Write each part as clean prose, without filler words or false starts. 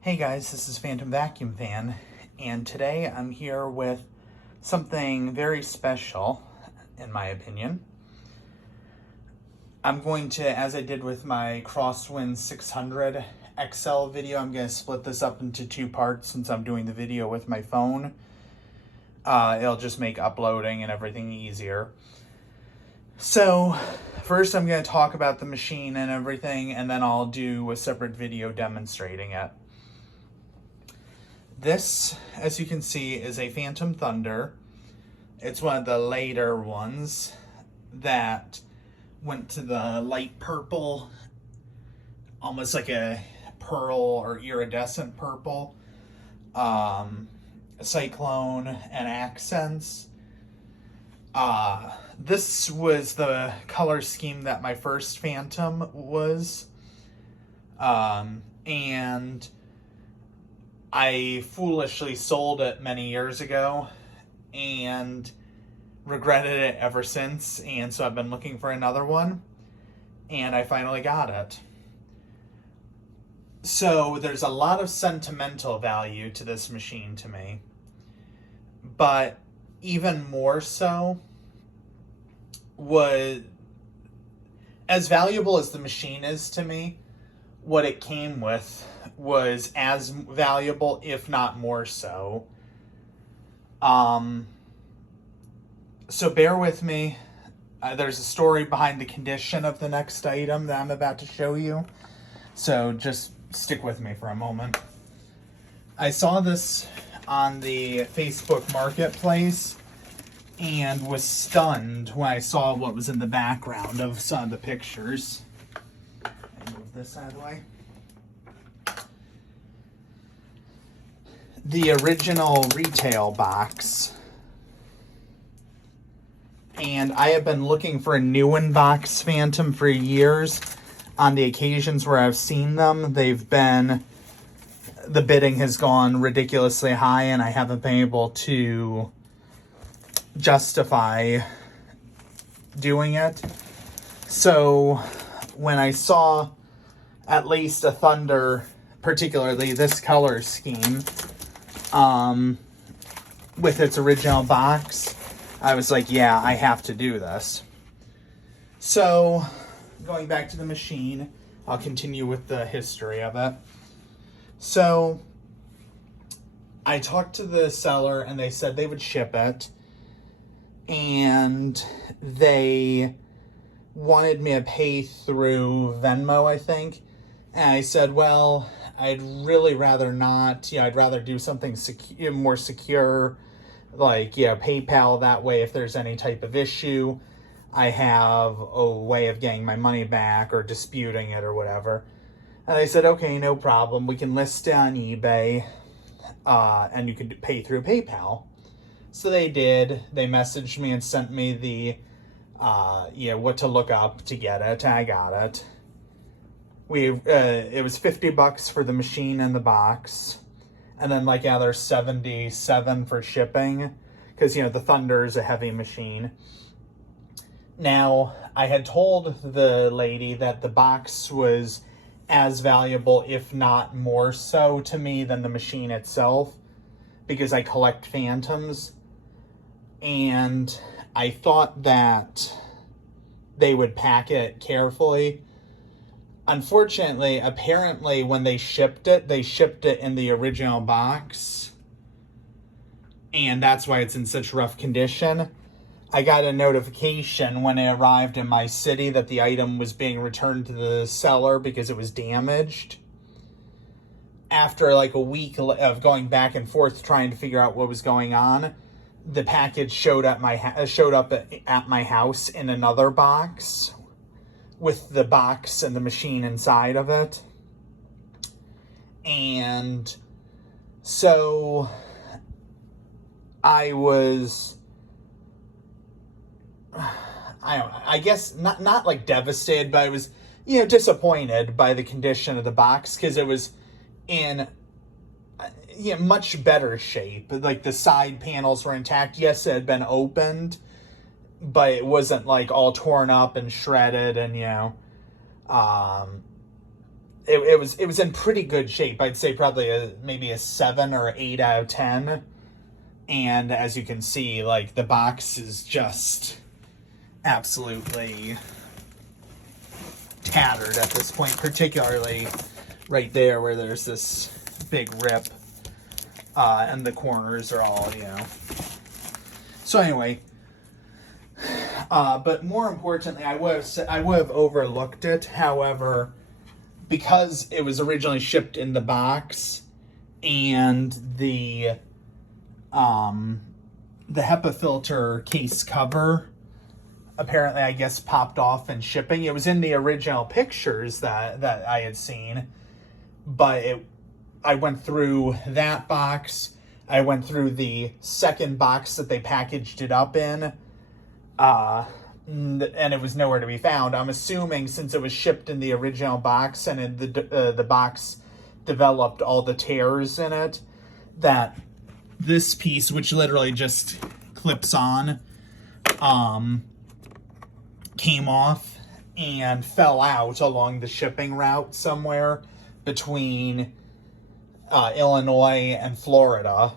Hey guys, this is Phantom Vacuum Fan, and today I'm here with something very special, in my opinion. I'm going to, as I did with my Crosswind 600 XL video, I'm going to split this up into two parts since I'm doing the video with my phone. It'll just make uploading and everything easier. So, first I'm going to talk about the machine and everything, and then I'll do a separate video demonstrating it. This, as you can see, is a Fantom Thunder. It's one of the later ones that went to the light purple, almost like a pearl or iridescent purple, cyclone and accents. This was the color scheme that my first Fantom was, and I foolishly sold it many years ago and regretted it ever since, and so I've been looking for another one, and I finally got it. So there's a lot of sentimental value to this machine to me, but even more so, was as valuable as the machine is to me, what it came with was as valuable, if not more so. So bear with me. There's a story behind the condition of the next item that I'm about to show you. So just stick with me for a moment. I saw this on the Facebook Marketplace and was stunned when I saw what was in the background of some of the pictures. Move this out of the way. The original retail box. And I have been looking for a new in-box Fantom for years. On the occasions where I've seen them, the bidding has gone ridiculously high, and I haven't been able to justify doing it. So when I saw at least a Thunder, particularly this color scheme, with its original box, I was like, yeah, I have to do this. So, going back to the machine, I'll continue with the history of it. So, I talked to the seller and they said they would ship it, and they wanted me to pay through Venmo, I think. And I said, well, I'd really rather not. I'd rather do something more secure, like, PayPal. That way, if there's any type of issue, I have a way of getting my money back or disputing it or whatever. And they said, okay, no problem. We can list it on eBay, and you can pay through PayPal. So they did. They messaged me and sent me the, what to look up to get it. I got it. It was $50 for the machine and the box, and then there's $77 for shipping, because the Thunder is a heavy machine. Now, I had told the lady that the box was as valuable, if not more so, to me than the machine itself, because I collect Phantoms, and I thought that they would pack it carefully. Unfortunately, apparently, when they shipped it in the original box, and that's why it's in such rough condition. I got a notification when it arrived in my city that the item was being returned to the seller because it was damaged. After a week of going back and forth trying to figure out what was going on, the package showed up at my house in another box, with the box and the machine inside of it. And so I was, I guess not devastated, but I was, disappointed by the condition of the box, because it was in much better shape. The side panels were intact. Yes, it had been opened, but it wasn't all torn up and shredded, and it was in pretty good shape. I'd say probably maybe a 7 or 8 out of 10. And as you can see, like, the box is just absolutely tattered at this point, particularly right there where there's this big rip, and the corners are all, So anyway, but more importantly, I would have overlooked it. However, because it was originally shipped in the box, and the HEPA filter case cover apparently, I guess, popped off in shipping. It was in the original pictures that I had seen, but I went through that box. I went through the second box that they packaged it up in, and it was nowhere to be found. I'm assuming since it was shipped in the original box and the box developed all the tears in it, that this piece, which literally just clips on, came off and fell out along the shipping route somewhere between Illinois and Florida.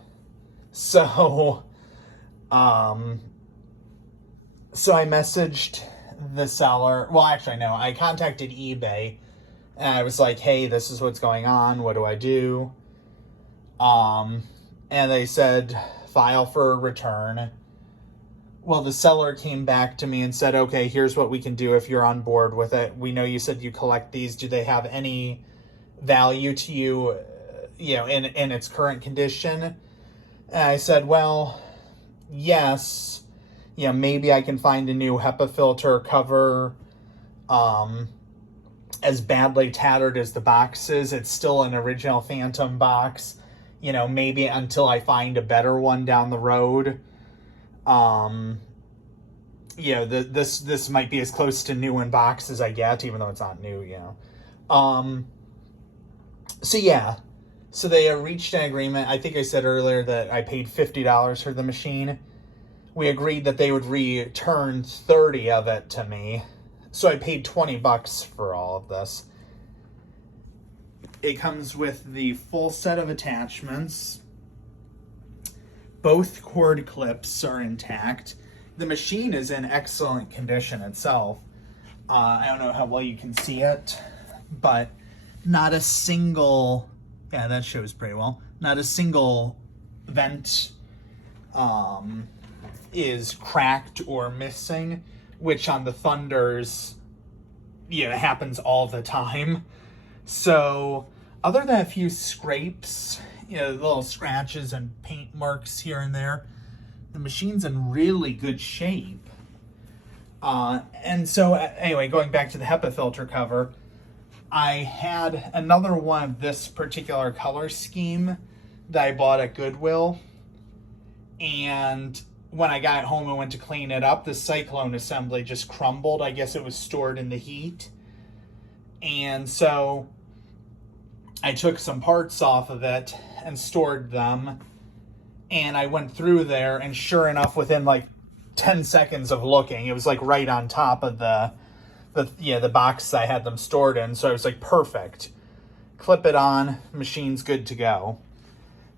So I messaged the seller. Well, actually, no, I contacted eBay and I was like, hey, this is what's going on. What do I do? And they said, file for a return. Well, the seller came back to me and said, okay, here's what we can do if you're on board with it. We know you said you collect these. Do they have any value to you, in its current condition? And I said, well, yes. Maybe I can find a new HEPA filter cover. As badly tattered as the box is, it's still an original Fantom box. Maybe until I find a better one down the road. This might be as close to new in box as I get, even though it's not new, So they reached an agreement. I think I said earlier that I paid $50 for the machine. We agreed that they would return 30 of it to me. So I paid $20 for all of this. It comes with the full set of attachments. Both cord clips are intact. The machine is in excellent condition itself. I don't know how well you can see it, but not a single, yeah, that shows pretty well. Not a single vent is cracked or missing, which on the Thunders, happens all the time. So other than a few scrapes, little scratches and paint marks here and there, the machine's in really good shape. And so anyway, going back to the HEPA filter cover, I had another one of this particular color scheme that I bought at Goodwill. And when I got home and went to clean it up, the cyclone assembly just crumbled. I guess it was stored in the heat. And so I took some parts off of it and stored them. And I went through there, and sure enough, within like 10 seconds of looking, it was like right on top of the box I had them stored in. So I was like, perfect. Clip it on, machine's good to go.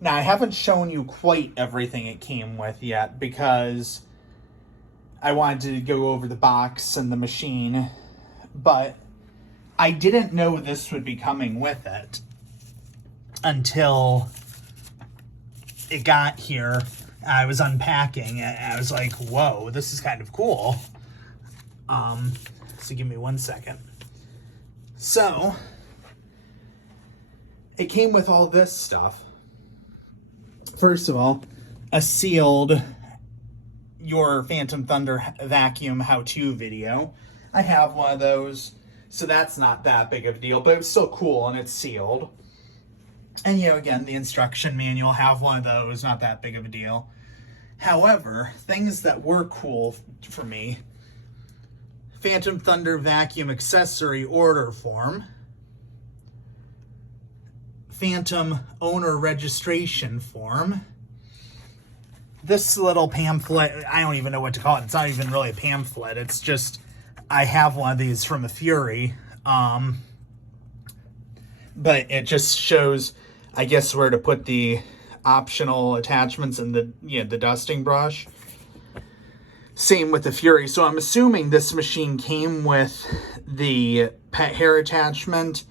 Now, I haven't shown you quite everything it came with yet because I wanted to go over the box and the machine, but I didn't know this would be coming with it until it got here. I was unpacking and I was like, whoa, this is kind of cool. So give me 1 second. So it came with all this stuff. First of all, a sealed Your Fantom Thunder vacuum how-to video. I have one of those, so that's not that big of a deal, but it's still cool and it's sealed. And again, the instruction manual, have one of those, not that big of a deal. However, things that were cool for me: Fantom Thunder vacuum accessory order form, Fantom owner registration form, this little pamphlet. I don't even know what to call it. It's not even really a pamphlet. It's just, I have one of these from a Fury. but it just shows, I guess, where to put the optional attachments and the dusting brush. Same with the Fury. So I'm assuming this machine came with the pet hair attachment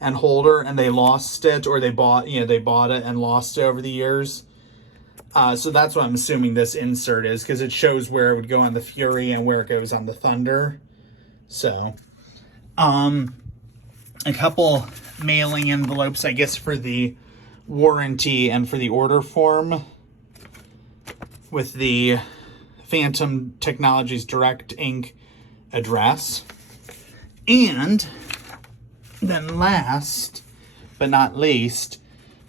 and holder, and they lost it, or they bought it and lost it over the years. So that's what I'm assuming this insert is, because it shows where it would go on the Fury and where it goes on the Thunder. So, a couple mailing envelopes, I guess, for the warranty and for the order form with the Fantom Technologies Direct Ink address. And then last but not least,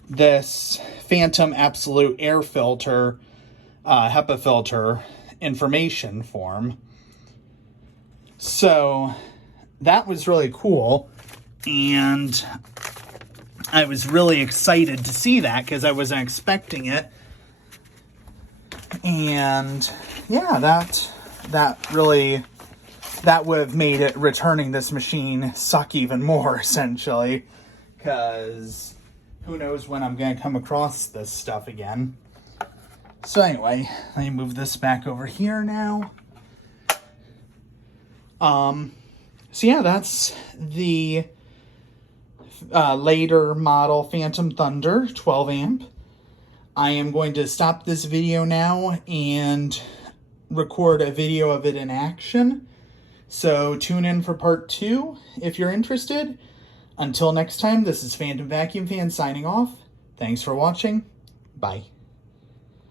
this Fantom Absolute Air Filter, HEPA filter information form. So that was really cool, and I was really excited to see that because I wasn't expecting it. And yeah, that would have made it returning this machine suck even more, essentially, because who knows when I'm going to come across this stuff again. So anyway, let me move this back over here now. So yeah, that's the later model Fantom Thunder 12 amp. I am going to stop this video now and record a video of it in action. So tune in for part 2 if you're interested. Until next time, this is Fantom Vacuum Fan signing off. Thanks for watching. Bye.